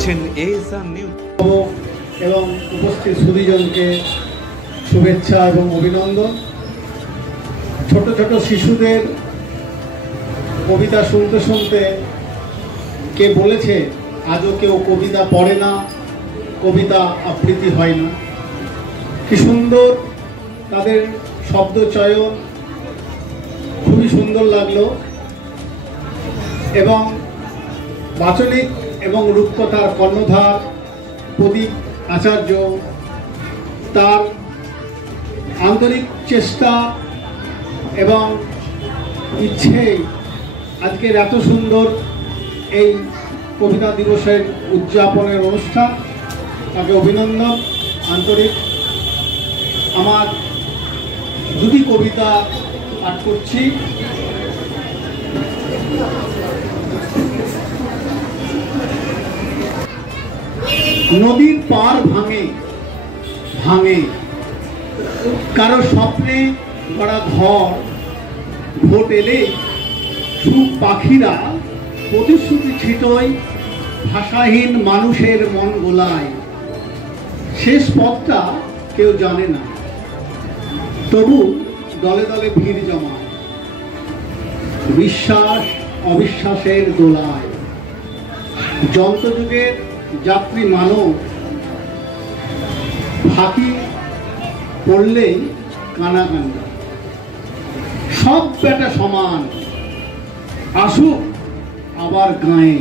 দেখছেন ASR news এবং উপস্থিত সুধীজনকে শুভেচ্ছা এবং অভিনন্দন। ছোট ছোট শিশুদের কবিতা শুনতে শুনতে কে বলেছে আজও কেউ কবিতা পড়ে না, কবিতা আবৃত্তি হয় না। কি সুন্দর তাদের শব্দ চয়ন, খুবই সুন্দর লাগলো। এবং বাচনিক এবং রূপকথার কর্ণধার প্রদীপ আচার্য তার আন্তরিক চেষ্টা এবং ইচ্ছে আজকের এত সুন্দর এই কবিতা দিবসের উদযাপনের অনুষ্ঠান, তাকে অভিনন্দন আন্তরিক। আমার দুটি কবিতা পাঠ করছি। নদীর পার ভাঙে ভাঙে কারো স্বপ্নে গড়া ঘর, ভোট এলে সুখ পাখিরা প্রতিশ্রুতি ছিটয় ভাষাহীন মানুষের মন গোলায়। শেষ পথটা কেউ জানে না, তবু দলে দলে ভিড় জমায় বিশ্বাস অবিশ্বাসের দোলায়। যন্ত্রযুগের যাত্রী মানব ফাঁকি পড়লেই কানাকানি। সব বেটা সমান, আসুক আবার গায়ে।